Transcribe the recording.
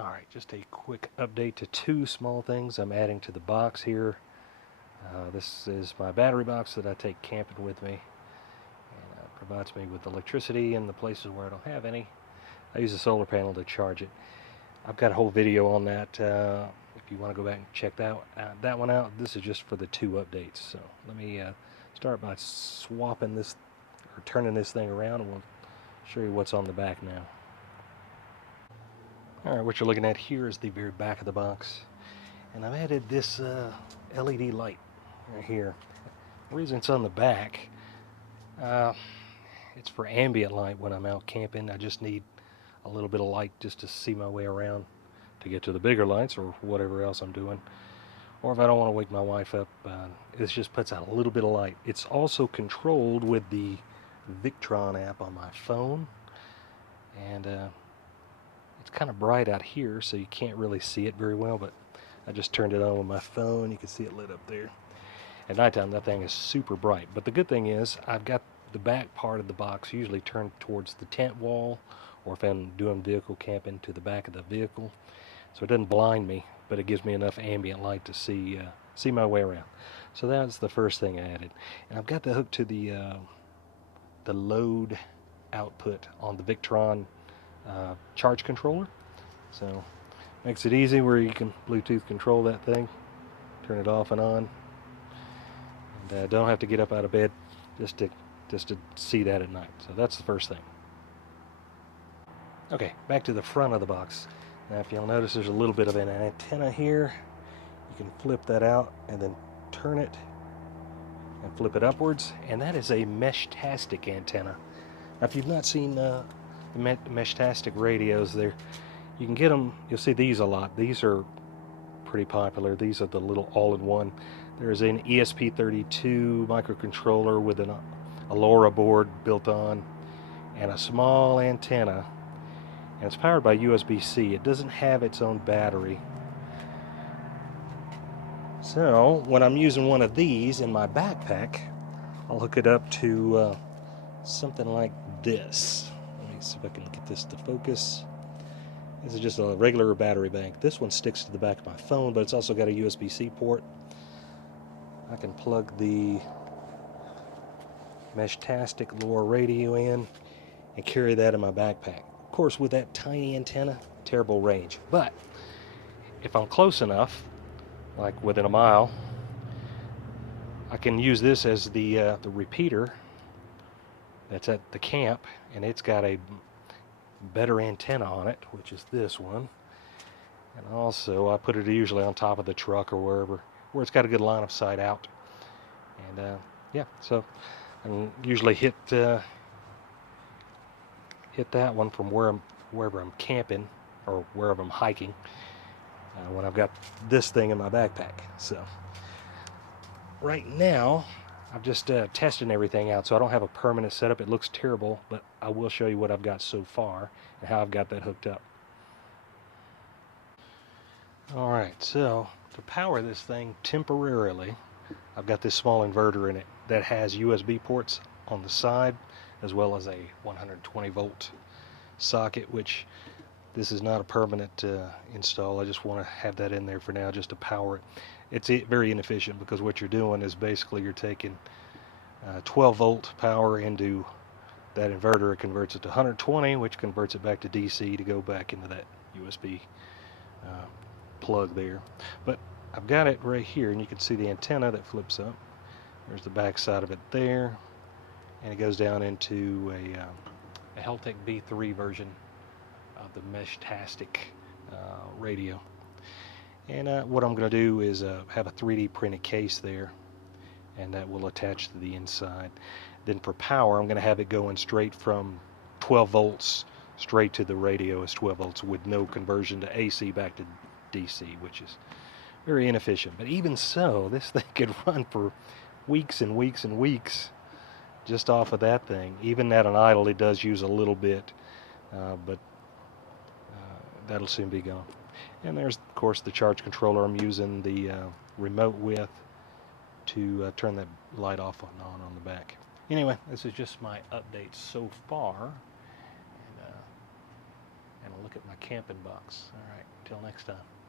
Alright, just a quick update to two small things I'm adding to the box here. This is my battery box that I take camping with me, and provides me with electricity in the places where I don't have any. I use a solar panel to charge it. I've got a whole video on that if you want to go back and check that one out. This is just for the two updates. So let me start by swapping this, or turning this thing around, and we'll show you what's on the back now. Alright, what you're looking at here is the very back of the box, and I've added this LED light right here. The reason it's on the back, it's for ambient light when I'm out camping. I just need a little bit of light just to see my way around to get to the bigger lights or whatever else I'm doing. Or if I don't want to wake my wife up, this just puts out a little bit of light. It's also controlled with the Victron app on my phone, and it's kind of bright out here, so you can't really see it very well, but I just turned it on with my phone. You can see it lit up there. At nighttime, that thing is super bright. But the good thing is, I've got the back part of the box usually turned towards the tent wall, or if I'm doing vehicle camping, to the back of the vehicle. So it doesn't blind me, but it gives me enough ambient light to see my way around. So that's the first thing I added. And I've got that hooked to the load output on the Victron charge controller, so makes it easy where you can Bluetooth control that thing, turn it off and on, and don't have to get up out of bed just to see that at night. So that's the first thing. Okay, back to the front of the box. Now if you'll notice, there's a little bit of an antenna here. You can flip that out and then turn it and flip it upwards, and that is a Meshtastic antenna. Now if you've not seen the Meshtastic radios, there you can get them. You'll see these a lot. These are pretty popular. These are the little all-in-one. There's an ESP32 microcontroller with a LoRa board built on and a small antenna, and it's powered by USB-C. It doesn't have its own battery. So when I'm using one of these in my backpack, I'll hook it up to something like this. Let me see if I can get this to focus. This is just a regular battery bank. This one sticks to the back of my phone, but it's also got a USB-C port. I can plug the Meshtastic LoRa radio in and carry that in my backpack. Of course, with that tiny antenna, terrible range. But if I'm close enough, like within a mile, I can use this as the repeater that's at the camp, and it's got a better antenna on it, which is this one. And also I put it usually on top of the truck or wherever where it's got a good line of sight out. And yeah, so I can usually hit that one from wherever I'm camping or wherever I'm hiking when I've got this thing in my backpack. So right now I'm just testing everything out, so I don't have a permanent setup. It looks terrible, but I will show you what I've got so far and how I've got that hooked up. Alright, so to power this thing temporarily, I've got this small inverter in it that has USB ports on the side, as well as a 120 volt socket, which this is not a permanent install. I just want to have that in there for now just to power it. It's very inefficient because what you're doing is basically you're taking 12 volt power into that inverter. It converts it to 120, which converts it back to DC to go back into that USB plug there. But I've got it right here, and you can see the antenna that flips up. There's the back side of it there, and it goes down into a Heltec B3 version of the Meshtastic radio. And what I'm going to do is have a 3D printed case there, and that will attach to the inside. Then for power, I'm going to have it going straight from 12 volts straight to the radio as 12 volts with no conversion to AC back to DC, which is very inefficient. But even so, this thing could run for weeks and weeks and weeks just off of that thing. Even at an idle, it does use a little bit, but that'll soon be gone. And there's, of course, the charge controller I'm using the remote with to turn that light off and on the back. Anyway, this is just my update so far, and a look at my camping box. All right. Until next time.